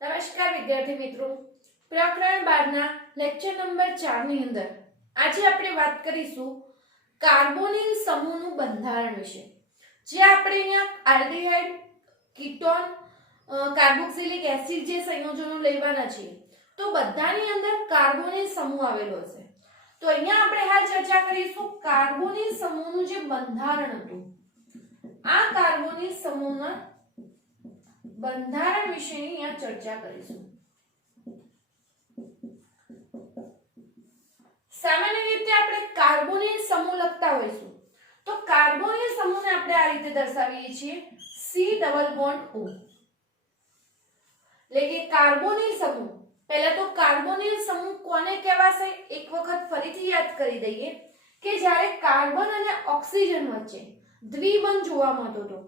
નમસ્કાર વિદ્યાર્થી મિત્રો, પ્રકરણ 12 ના લેક્ચર નંબર 4 ની અંદર આજે આપણે વાત કરીશું કાર્બોનિલ સમૂહનું બંધારણ વિશે. જે આપણે અહીંયા આલ્ડીહાઇડ, કીટોન, કાર્બોક્સિલિક એસિડ જે સંયોજનો લેવાના છે તો બધાની અંદર કાર્બોનિલ સમૂહ આવેલો હશે. તો અહીંયા આપણે હાલ ચર્ચા કરીશું કાર્બોનિલ સમૂહનું જે બંધારણ હતું. આ કાર્બોનિલ સમૂહના બંધારણ વિશેની અહીંયા ચર્ચા કરીશું. સામાન્ય રીતે આપણે કાર્બોનિલ સમૂહ લખતા હોઈશું તો કાર્બોનિલ સમૂહને આપણે આ રીતે દર્શાવીએ છીએ C ડબલ બોન્ડ O. એટલે કે કાર્બોનિલ સમૂહ, પહેલા તો કાર્બોનિલ સમૂહ કોને કહેવાશે એક વખત ફરીથી યાદ કરી દઈએ કે જ્યારે કાર્બન અને ઓક્સિજન વચ્ચે દ્વિબંધ જોવા મળતો હતો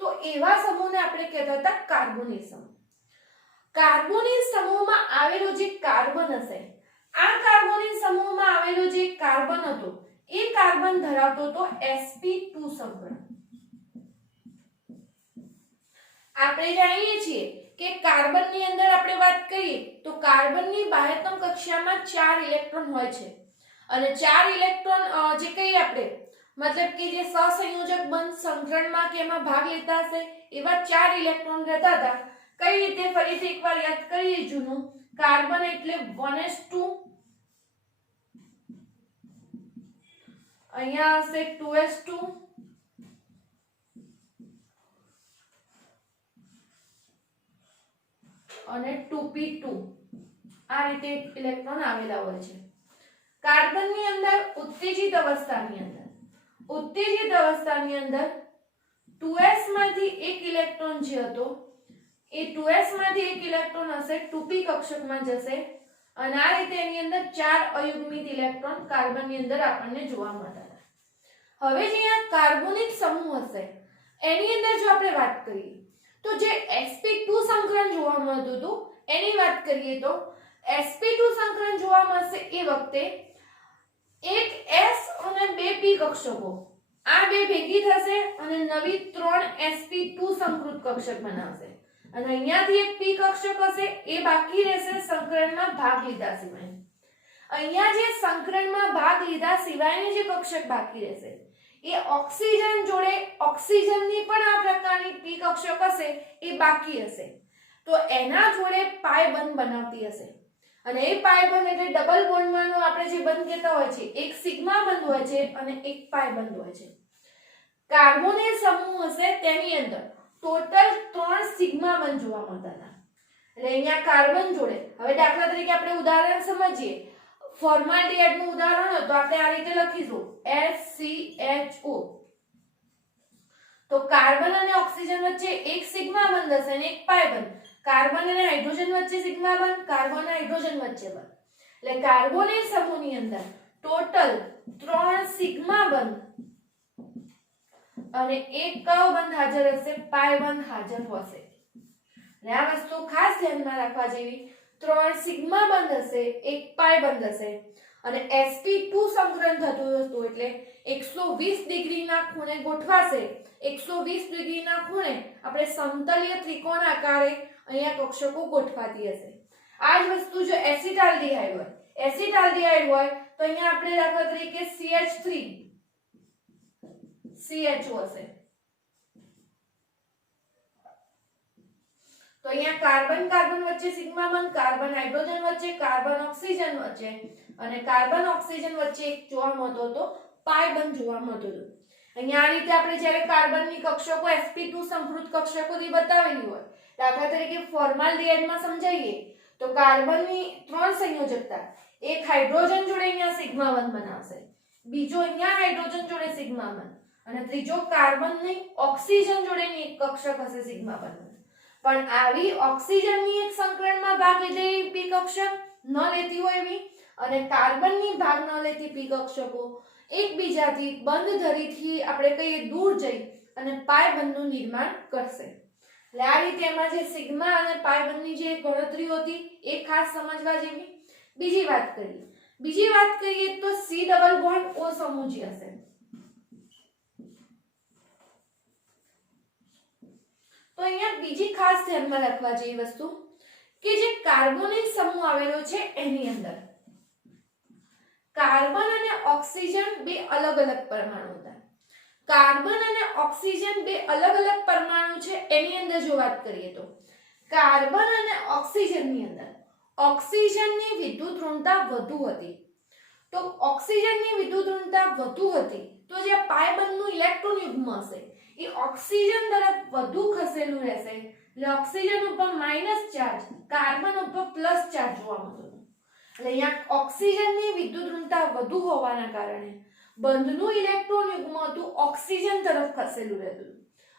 તો એવા સમૂહને આપણે કહેતા હતા કાર્બોનિલ સમૂહ. કાર્બોનિલ સમૂહમાં આવેલો જે કાર્બન હશે, આ કાર્બોનિલ સમૂહમાં આવેલો જે કાર્બન હતો એ કાર્બન ધરાવતો હતો sp2 સંકરણ. આપણે જાણીએ છીએ કે કાર્બનની અંદર આપણે વાત કરીએ તો કાર્બનની બાહ્યતમ કક્ષામાં 4 ઇલેક્ટ્રોન હોય છે અને 4 ઇલેક્ટ્રોન જે કહીએ આપણે मतलब कि જે સહસંયોજક બંધ સંકરણમાં કે એમાં ભાગ લેતા હશે એવા 4 ઇલેક્ટ્રોન રહેતા હતા. કઈ રીતે ફરીથી એકવાર યાદ કરીએ જૂનું. કાર્બન એટલે 1s2, અહીંયા હશે 2s2 અને 2p2. આ રીતે ઇલેક્ટ્રોન આવેલા હોય છે. કાર્બનની અંદર ઉત્તેજિત અવસ્થાની અંદર 2s માંથી એક ઇલેક્ટ્રોન જે હતો એ 2s માંથી એક ઇલેક્ટ્રોન હશે 2p કક્ષકમાં જશે અને આ રીતે એની અંદર 4 અયુગ્મિત ઇલેક્ટ્રોન કાર્બનની અંદર આપણને જોવા મળતા હતા. હવે જે આ કાર્બોનિલ સમૂહ હશે એની અંદર જો આપણે વાત કરીએ તો જે sp2 સંકરણ જોવા મળતું હતું એની વાત કરીએ તો sp2 સંકરણ જોવા મળશે એ વખતે એક s અને 2p કક્ષકો આ બે ભેગી થશે અને નવી 3 sp2 સંકૃત કક્ષક બનાવશે અને અહીંયાથી એક p કક્ષક હશે એ બાકી રહેશે સંકરણમાં ભાગ લીધા સિવાય. અહીંયા જે સંકરણમાં ભાગ લીધા સિવાયની જે કક્ષક બાકી રહેશે એ ઓક્સિજન જોડે ઓક્સિજનની પણ આ પ્રકારની p કક્ષક હશે એ બાકી હશે તો એના જોડે પાય બંધ બનાવતી હશે અને એ પાય બંધ એટલે ડબલ બોન્ડમાંનો આપણે જે બંધ કહેતા હોય છે એક સિગ્મા બંધ હોય છે અને એક પાય બંધ હોય છે. કાર્બોનિલ સમૂહ હશે તેની અંદર ટોટલ 3 સિગ્મા બંધ જોવા મળતા હતા. એટલે અહીંયા કાર્બન જોડે હવે દાખલા તરીકે આપણે ઉદાહરણ સમજીએ. ફોર્માલ્ડિહાઇડનું ઉદાહરણ હોય તો આપણે આ રીતે લખીશું SCHO. તો કાર્બન અને ઓક્સિજન વચ્ચે એક સિગ્મા બંધ હશે અને એક પાય બંધ. કાર્બન અને હાઇડ્રોજન વચ્ચે સિગ્મા બંધ, કાર્બન અને હાઇડ્રોજન વચ્ચે બંધ. એટલે કાર્બોનિલ સમૂહની અંદર ટોટલ 3 સિગ્મા બંધ અને એક કયો બંધ હાજર હશે, પાય બંધ હાજર હશે. અને આ વસ્તુ ખાસ ધ્યાનમાં રાખવા જેવી. 3 સિગ્મા બંધ હશે, એક પાય બંધ હશે અને sp2 સંકરણ થતું હતું એટલે 120 ડિગ્રીના ખૂણે ગોઠવાશે. 120 ડિગ્રીના ખૂણે આપણે સમતલીય ત્રિકોણ આકારે અહીંયા કક્ષકો ગોઠવાતી હશે. આ જ વસ્તુ જો એસિટાલ્ડિહાઇડ હોય, તો અહીંયા આપણે દાખલા તરીકે CH3 CHO હશે. તો અહીંયા કાર્બન કાર્બન વચ્ચે સિગ્મા બંધ, કાર્બન હાઇડ્રોજન વચ્ચે, કાર્બન ઓક્સિજન વચ્ચે અને કાર્બન ઓક્સિજન વચ્ચે એક જોવા મળતો હતો પાય બંધ જોવા મળતો હતો. અહીંયા આ રીતે આપણે જ્યારે કાર્બનની કક્ષકો sp2 સંકૃત કક્ષકોથી બતાવેલી હોય દાખલા તરીકે ફોર્માલ્ડિહાઇડમાં સમજાવીએ તો કાર્બનની 3 સંયોજકતા એક હાઇડ્રોજન જોડે અહીંયા સિગ્મા બંધ બનાવશે, બીજો અહીંયા હાઇડ્રોજન જોડે સિગ્મા બંધ અને ત્રીજો કાર્બનની ઓક્સિજન જોડેની એક કક્ષક હશે સિગ્મા બંધ. પણ આવી ઓક્સિજનની એક સંકરણમાં ભાગ લીધેલી p કક્ષક ન લેતી હોય એવી અને કાર્બનની ભાગ ન લેતી p કક્ષકો એકબીજાથી બંધ ધરીથી આપણે કહીએ દૂર જઈ અને પાય બંધનું નિર્માણ કરશે. એટલે આ રીતે એમાં જે સિગ્મા અને પાય બંધની જે ગણતરીઓ હતી એ ખાસ સમજવા જેવી. બીજી વાત કરીએ તો C ડબલ બોન્ડ O સમૂહ જે હશે તો અહીંયા બીજી ખાસ ધ્યાનમાં રાખવા જેવી વસ્તુ કે જે કાર્બોનિલ સમૂહ આવેલો છે એની અંદર કાર્બન અને ઓક્સિજન બે અલગ અલગ પરમાણુ હતા. કાર્બન અને ઓક્સિજન બે અલગ અલગ પરમાણુ છે એની અંદર જો વાત કરીએ તો કાર્બન અને ઓક્સિજનની અંદર ઓક્સિજનની વિદ્યુત ઋણતા વધુ હતી. તો ઓક્સિજનની વિદ્યુત ઋણતા વધુ હતી તો જે પાઈ બંધનું ઇલેક્ટ્રોન યુગ્મ હશે એ ઓક્સિજન તરફ વધુ ખસેલું રહેશે. એટલે ઓક્સિજન ઉપર માઈનસ ચાર્જ, કાર્બન ઉપર પ્લસ ચાર્જ જોવા મળતો હતો. એટલે અહીંયા ઓક્સિજનની વિદ્યુત ઋણતા વધુ હોવાના કારણે બંધનું ઇલેક્ટ્રોન યુગ્મ હતું ઓક્સિજન તરફ ખસેલું રહેતું.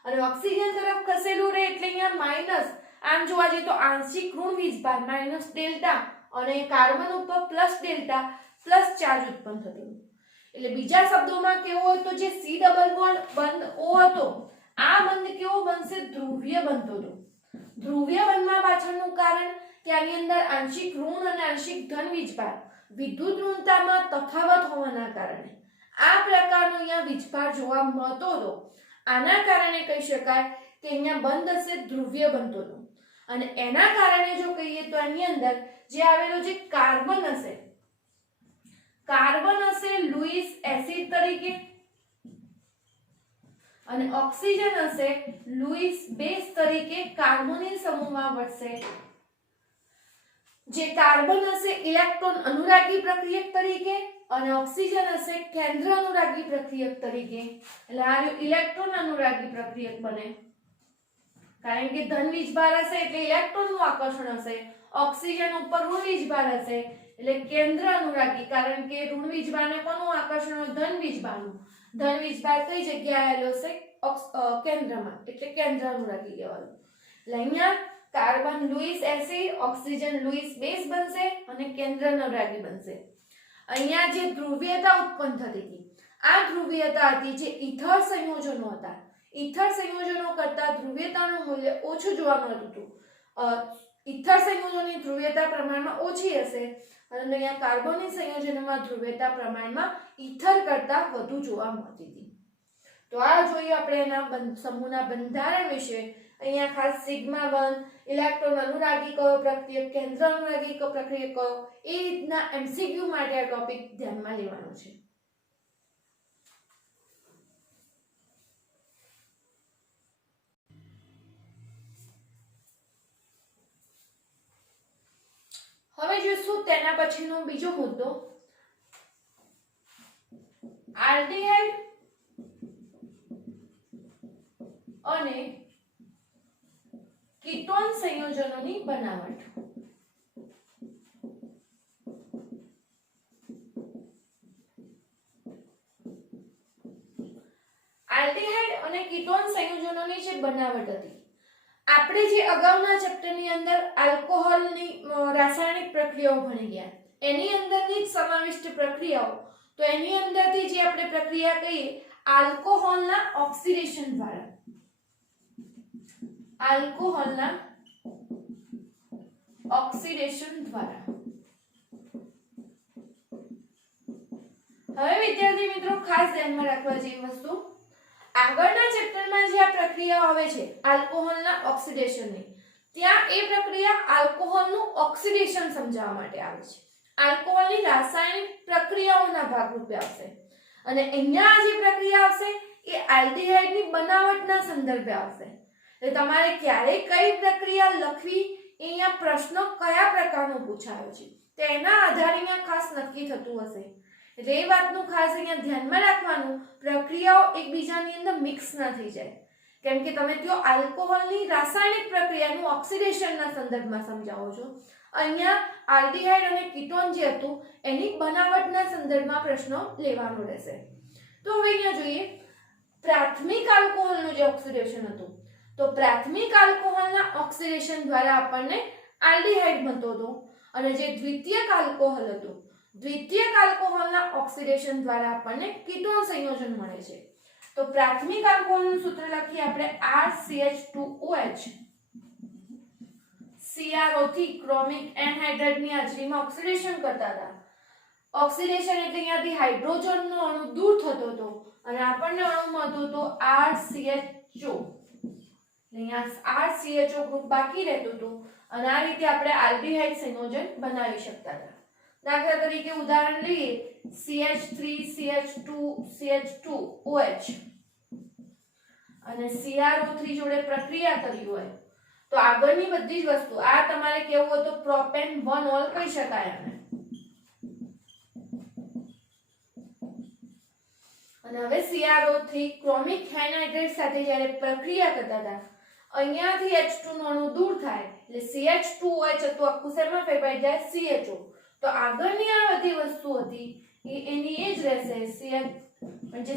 અને ઓક્સિજન તરફ ખસેલું રહે એટલે અહીંયા માઈનસ, આમ જોવા જઈએ તો આંશિક ઋણ વીજભાર માઈનસ ડેલ્ટા અને કાર્બન ઉપર પ્લસ ડેલ્ટા પ્લસ ચાર્જ ઉત્પન્ન થતો. એટલે બીજા શબ્દોમાં કેવો હતો, જે સી ડબલ બોન્ડ બંધ ઓ હતો આ બંધ કેવો બનશે, ધ્રુવીય બનતો હતો. ધ્રુવીય બંધમાં પાછળનું કારણ કે આની અંદર આંશિક ઋણ અને આંશિક ધન વીજભાર વિદ્યુત ઋણતામાં તફાવત હોવાના કારણે આ પ્રકારનો અહીંયા વીજભાર જોવા મળતો હતો. આના કારણે કહી શકાય કે અહીંયા બંધ હશે ધ્રુવીય બનતો હતો. અને એના કારણે જો કહીએ તો આની અંદર જે આવેલો જે કાર્બન હશે લુઈસ એસિડ તરીકે અને ઓક્સિજન હશે લુઈસ બેઝ તરીકે કાર્બોનિલ સમૂહમાં વધશે. જે કાર્બન હશે ઇલેક્ટ્રોન અનુરાગી પ્રક્રિયક તરીકે અને ઓક્સિજન હશે કેન્દ્ર અનુરાગી પ્રક્રિયક તરીકે. એટલે આ ઇલેક્ટ્રોન અનુરાગી પ્રક્રિયક બને, કારણ કે ધન વીજભાર હશે એટલે ઇલેક્ટ્રોનનું આકર્ષણ હશે. ઓક્સિજન ઉપર ઋણ વીજભાર હશે એટલે કેન્દ્ર અનુરાગી, કારણ કે ઋણ વીજભારને કોનું આકર્ષણ હોય, ધન વીજભારનું. ધન વીજભાર કઈ જગ્યાએ આવેલો હશે, કેન્દ્રમાં, એટલે કેન્દ્ર અનુરાગી કહેવાયું. એટલે અહીંયા carbon Louis acid, oxygen Louis base બનશે અને કેન્દ્ર અનુરાગી બનશે. અહીંયા જે ધ્રુવીયતા ઉત્પન્ન થતી હતી આ ધ્રુવીયતા હતી જે ઇથર સંયોજનો હતા. ઇથર સંયોજનો કરતા ધ્રુવીયતાનું મૂલ્ય ઓછું જોવા મળતું હતું. ઇથર સંયોજનોની ધ્રુવીયતા પ્રમાણમાં ઓછી હશે અને અહીંયા કાર્બોનિલ સંયોજનોમાં ધ્રુવીયતા પ્રમાણમાં ઇથર કરતા વધુ જોવા મળતી હતી. તો આ જોઈએ આપણે એના સમૂહના બંધારણ વિશે. અહીંયા ખાસ સિગ્મા 1, ઇલેક્ટ્રોન અનુરાગી કયો પ્રક્રિયક, કેન્દ્ર અનુરાગી કયો પ્રક્રિયક કયો, એ રીતના એમસીક્યુ માટે આ ટોપિક ધ્યાનમાં લેવાનો છે. હવે જોઈશું તેના પછીનો બીજો મુદ્દો, આલ્ડીહાઇડ અને કીટોન સંયોજનોની બનાવટ. આલ્ડીહાઇડ અને કીટોન સંયોજનોની જે બનાવટ હતી, આપણે જે અગાઉના ચેપ્ટરની અંદર આલ્કોહોલની રાસાયણિક પ્રક્રિયાઓ ભણી ગયા એની અંદરની જ સમાવિષ્ટ પ્રક્રિયાઓ. તો એની અંદરથી જે આપણે પ્રક્રિયા કહીએ આલ્કોહોલના ઓક્સિડેશન દ્વારા, આલ્કોહોલના ઓક્સિડેશન દ્વારા. હવે વિદ્યાર્થી મિત્રો ખાસ ધ્યાનમાં રાખવા જેવી વસ્તુ, આગળના ચેપ્ટરમાં જે આ પ્રક્રિયા આવે છે આલ્કોહોલના ઓક્સિડેશનની, ત્યાં એ પ્રક્રિયા આલ્કોહોલનું ઓક્સિડેશન સમજાવવા માટે આવે છે. આલ્કોહોલની રાસાયણિક પ્રક્રિયાઓના ભાગરૂપે આવશે. અને અહીંયા જે પ્રક્રિયા આવશે એ આલ્ડીહાઇડની બનાવટના સંદર્ભે આવશે. એટલે તમારે ક્યારે કઈ પ્રક્રિયા લખવી, અહીંયા પ્રશ્ન કયા પ્રકારનો પૂછાયો છે તેના આધારે અહીંયા ખાસ નક્કી થતું હશે. એટલે એ વાતનું ખાસ અહીંયા ધ્યાનમાં રાખવાનું, પ્રક્રિયાઓ એકબીજાની અંદર મિક્સ ના થઈ જાય. કેમ કે તમે ત્યાં આલ્કોહોલની રાસાયણિક પ્રક્રિયાનું ઓક્સિડેશનના સંદર્ભમાં સમજાવો છો, અહીંયા આલ્ડીહાઇડ અને કીટોન જે હતું એની બનાવટના સંદર્ભમાં પ્રશ્નો લેવાનો રહેશે. તો હવે અહીંયા જોઈએ પ્રાથમિક આલ્કોહોલનું જે ઓક્સિડેશન હતું, તો પ્રાથમિક આલ્કોહોલના ઓક્સિડેશન દ્વારા આપણને આલ્ડીહાઇડ બનતો હતો. અને જે દ્વિતીયક આલ્કોહોલ હતું, દ્વિતીયક આલ્કોહોલના ઓક્સિડેશન દ્વારા આપણને કીટોન સંયોજન મળે છે. તો પ્રાથમિક આલ્કોહોલનું સૂત્ર લખીએ આપણે RCH2OH. CRO થી ક્રોમિક એનહાઇડ્રાઇડની હાજરીમાં ઓક્સિડેશન કરતા હતા. ઓક્સિડેશન એટલે અહીંયાથી હાઇડ્રોજનનો અણુ દૂર થતો હતો અને આપણને અણુ મળતો હતો RCHO. અહીંયા RCHO ગ્રુપ બાકી રહેતું હતું અને આ રીતે આપણે આલ્ડીહાઇડ સંયોજન બનાવી શકતા હતા. દાખલા તરીકે ઉદાહરણ લઈએ CH3 CH2 CH2OH અને CrO3 જોડે પ્રક્રિયા કરી હોય તો આગળની બધી જ વસ્તુ આ તમારે કેવું હોય તો પ્રોપેન 1 ઓલ કહી શકાય આને. અને હવે CrO3 ક્રોમિક એનહાઇડ્રેટ સાથે જ્યારે પ્રક્રિયા કરતા હતા અહીંયાથી H2 નો અણુ દૂર થાય એટલે CH2OH હતું આખું શેમાં ફેરવાઈ જાય CHO. તો આગળની આ બધી વસ્તુ હતી એની એ જ રહેશે જે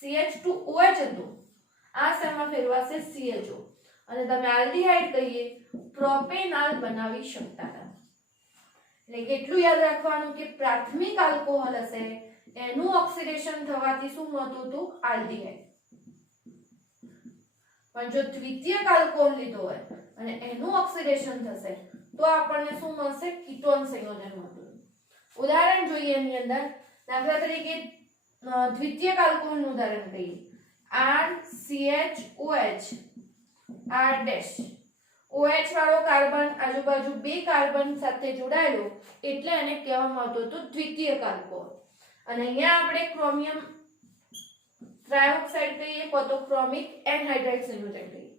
CH2OH હતું આ શેમાં ફેરવાશે CHO અને તમે આલ્ડીહાઇડ કહીએ પ્રોપેનાલ બનાવી શકતા હતા. એટલે કેટલું યાદ રાખવાનું કે પ્રાથમિક આલ્કોહોલ હશે એનું ઓક્સિડેશન થવાથી શું મળતું હતું આલ્ડીહાઇડ. પણ જો દ્વિતીયક આલ્કોહોલ લીધો હોય અને એનું ઓક્સિડેશન થશે તો આપણને શું મળશે કીટોન સંયોજન મળતું. ઉદાહરણ જોઈએ એની અંદર દાખલા તરીકે દ્વિતીયક આલ્કોહોલનું ઉદાહરણ કહીએ RCHOH R' વાળો કાર્બન આજુબાજુ બે કાર્બન સાથે જોડાયેલો એટલે એને કહેવામાં આવતું હતું દ્વિતીયક આલ્કોહોલ. અને અહીંયા આપણે ક્રોમિયમ ટ્રાયોક્સાઇડ કહીએ તો ક્રોમિક એનહાઇડ્રેટ સંયોજન કહીએ.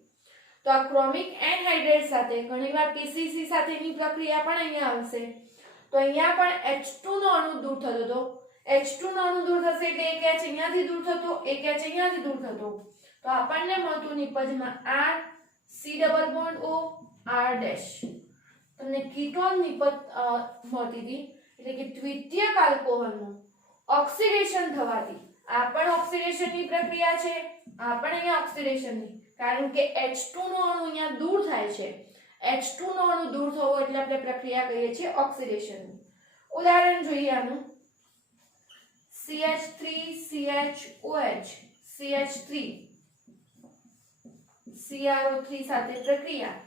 તો આ ક્રોમિક એનહાઇડ્રેટ સાથે ઘણીવાર PCC સાથેની પ્રક્રિયા પણ અહીંયા આવશે. તો અહીંયા પણ H2 નો અણુ દૂર થતો હતો. H2 નો અણુ દૂર થશે એટલે એક H અહીંયાથી દૂર થતો એક H અહીંયાથી દૂર થતો તો આપણને મળતું નિપજમાં R C double bond O R' તમને કીટોન નિપજ મળતી હતી. એટલે કે દ્વિતીયક આલ્કોહોલનું ઓક્સિડેશન થવાથી આ પણ ઓક્સિડેશનની પ્રક્રિયા છે આ પણ અહીંયા ઓક્સિડેશનની કારણ કે H2 નો અણુ અહીંયા દૂર થાય છે. H2 નો અણુ દૂર થવો એટલે આપણે પ્રક્રિયા કહીએ છીએ ઓક્સિડેશનની. ઉદાહરણ જોઈએ આનું CH3 CHOH CH3 CrO3 સાથે પ્રક્રિયા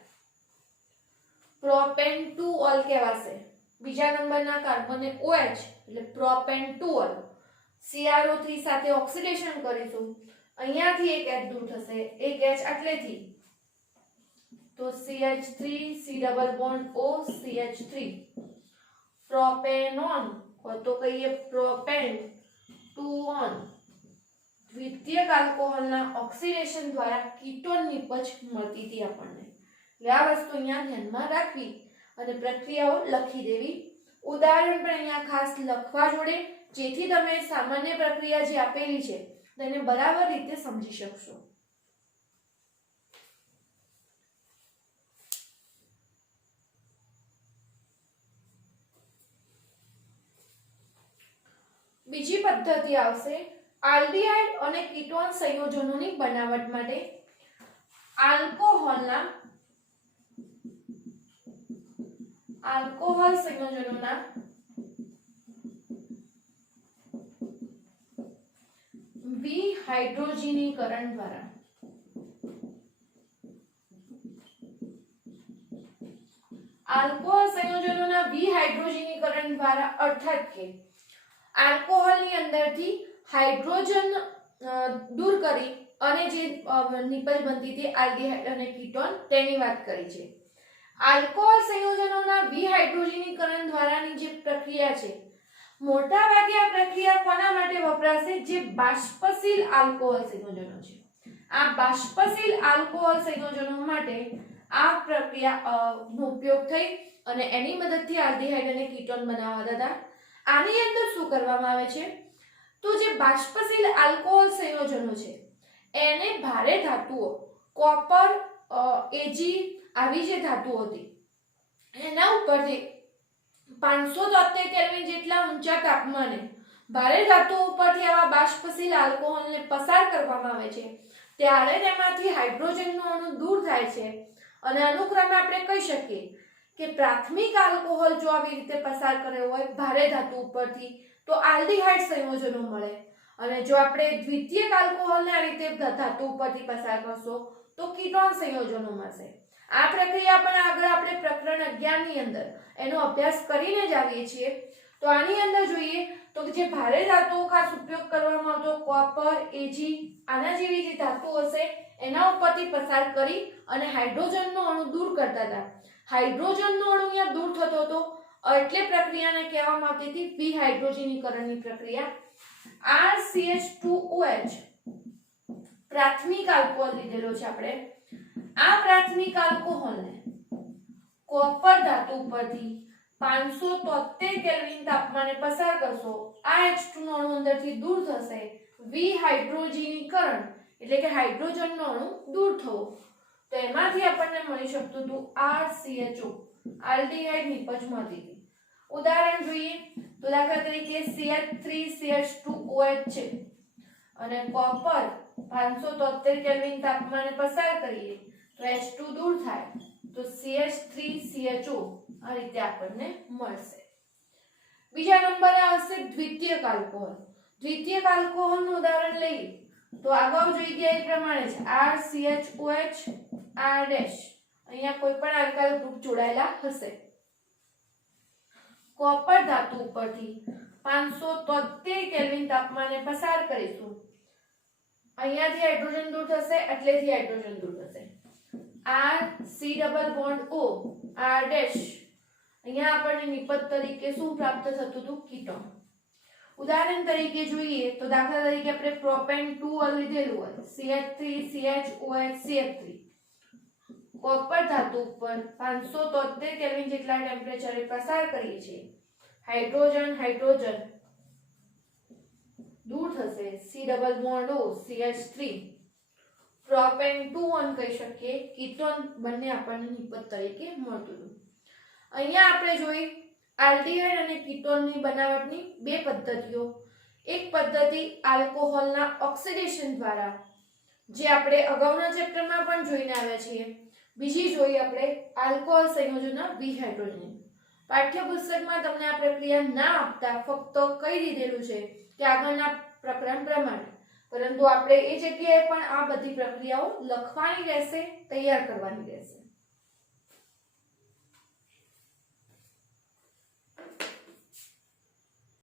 પ્રોપેન 2 ઓલ કહેવાશે. બીજા નંબરના કાર્બને OH એટલે પ્રોપેન 2 ઓલ. CrO3 સાથે ઓક્સિડેશન કરીશું અહીંયાથી એક H દૂર થશે એક H આટલેથી તો CH3 C double bond O CH3 propanone તો કહીએ પ્રોપેન 2 ઓન. દ્વિતીયક આલ્કોહોલના ઓક્સિડેશન દ્વારા કીટોન નિપજ મળતી હતી આપણને. એટલે આ વસ્તુ અહીંયા ધ્યાનમાં રાખવી અને પ્રક્રિયાઓ લખી દેવી. ઉદાહરણ પણ અહીંયા ખાસ લખવા જોડે જેથી તમે સામાન્ય પ્રક્રિયા જે આપેલી છે તેને બરાબર રીતે સમજી શકશો. બીજી પદ્ધતિ આવશે આલ્ડીહાઇડ અને કીટોન સંયોજનોની બનાવટ માટે આલ્કોહોલ સંયોજનોના વિહાઇડ્રોજનીકરણ દ્વારા. આલ્કોહોલ સંયોજનોના વિહાઇડ્રોજનીકરણ દ્વારા અર્થાત કે આલ્કોહોલની અંદરથી હાઇડ્રોજન દૂર કરી અને જે નિપજ બનતી હતી આલ્ડીહાઇડ અને કીટોન તેની વાત કરી છે. આલ્કોહોલ સંયોજનોના વિહાઇડ્રોજનીકરણ દ્વારાની જે પ્રક્રિયા છે મોટા ભાગે આ પ્રક્રિયા કોના માટે વપરાશે જે બાષ્પશીલ આલ્કોહોલ સંયોજનો છે. આ બાષ્પશીલ આલ્કોહોલ સંયોજનો માટે આ પ્રક્રિયા નો ઉપયોગ થઈ અને એની મદદથી આલ્ડીહાઇડ અને કીટોન બનાવતા હતા. આની અંદર શું કરવામાં આવે છે તો જે બાષ્પશીલ આલ્કોહોલ સંયોજનો છે એને ભારે ધાતુઓ કોપર Ag આવી જે ધાતુઓ હતી એના ઉપરથી 573 કેલ્વિન જેટલા ઊંચા તાપમાને ભારે ધાતુઓ ઉપરથી આવા બાષ્પશીલ આલ્કોહોલને પસાર કરવામાં આવે છે ત્યારે તેમાંથી હાઇડ્રોજનનો અણુ દૂર થાય છે અને અનુક્રમે આપણે કહી શકીએ કે પ્રાથમિક આલ્કોહોલ જો આવી રીતે પસાર કર્યો હોય ભારે ધાતુ ઉપરથી તો આલ્ડીહાઇડ સંયોજનો મળે અને જો આપણે દ્વિતીયક આલ્કોહોલને આ રીતે ધાતુ ઉપરથી પસાર કરશો તો કીટોન સંયોજનો મળશે. આ પ્રક્રિયા પણ આગળ આપણે પ્રકરણ 11 ની અંદર એનો અભ્યાસ કરીને જ આવીએ છીએ. તો આની અંદર જોઈએ તો જે ભારે ધાતુઓ ખાસ ઉપયોગ કરવામાં આવતો કોપર, એજી, આના જેવી જે ધાતુ હશે એના ઉપરથી પસાર કરી અને હાઇડ્રોજનનો અણુ દૂર કરતા હતા. હાઇડ્રોજનનો અણુ અહીંયા દૂર થતો હતો એટલે પ્રક્રિયાને કહેવામાં આવતી હતી વિહાઇડ્રોજનીકરણની પ્રક્રિયા. RCH2OH પ્રાથમિક આલ્કોહોલ લીધેલો છે આપણે. આ પ્રાથમિક આલ્કોહોલને કોપર ધાતુ ઉપરથી 573 કેલ્વિન તાપમાને પસાર કરશો. આ H2 નો અણુ અંદરથી દૂર થશે. વિહાઇડ્રોજનીકરણ એટલે કે હાઇડ્રોજનનો અણુ દૂર થવો. તો એમાંથી આપણને મળી શકતું હતું RCHO આલ્ડીહાઇડ નિપજમાંથી. ઉદાહરણ જોઈએ તો દાખલા તરીકે CH3CH2OH છે અને કોપર 573 કેલ્વિન તાપમાને પસાર કરીએ તો H2 દૂર થાય તો CH3CHO આ રીતે આપણને મળશે. બીજા નંબરે આવશે દ્વિતીયક આલ્કોહોલ. દ્વિતીયક આલ્કોહોલનું ઉદાહરણ લઈએ તો આગળ જોઈ ગયા એ પ્રમાણે છે RCHOH R' અહીંયા કોઈ પણ આલ્કાઇલ ગ્રુપ જોડાયેલા હશે. કોપર ધાતુ ઉપરથી 573 કેલ્વિન તાપમાને પસાર કરીશું. અહીંયાથી હાઇડ્રોજન દૂર થશે એટલેથી હાઇડ્રોજન દૂર થશે. R C double bond O R dash અહીંયા આપણને નિપજ તરીકે શું પ્રાપ્ત થતું હતું? કીટોન. ઉદાહરણ તરીકે જોઈએ તો દાખલા તરીકે આપણે પ્રોપેન 2 લીધેલું હોય CH3CHOH CH3. કોપર ધાતુ ઉપર 573 કેલ્વિન જેટલા ટેમ્પરેચરે પસાર કરીએ છીએ. હાઇડ્રોજન દૂર થશે. C double bond O CH3 propane 2 કહી શકીએ. કીટોન બંને આપણને નિપજ તરીકે મળતું હતું. અહીંયા આપણે જોઈ આલ્ડીહાઇડ અને કીટોનની બનાવટની બે પદ્ધતિઓ. એક પદ્ધતિ આલ્કોહોલના ઓક્સિડેશન દ્વારા જે આપણે અગાઉના ચેપ્ટરમાં પણ જોઈને આવ્યા છીએ. બીજી જોઈ આપણે આલ્કોહોલ સંયોજનના વિહાઇડ્રોજન. પાઠ્યપુસ્તકમાં તમને આ પ્રક્રિયા ના આપતા ફક્ત કહી દીધેલું છે કે આગળના પ્રકરણ પ્રમાણે, પરંતુ આપણે એ જગ્યાએ પણ આ બધી પ્રક્રિયાઓ લખવાની રહેશે, તૈયાર કરવાની રહેશે.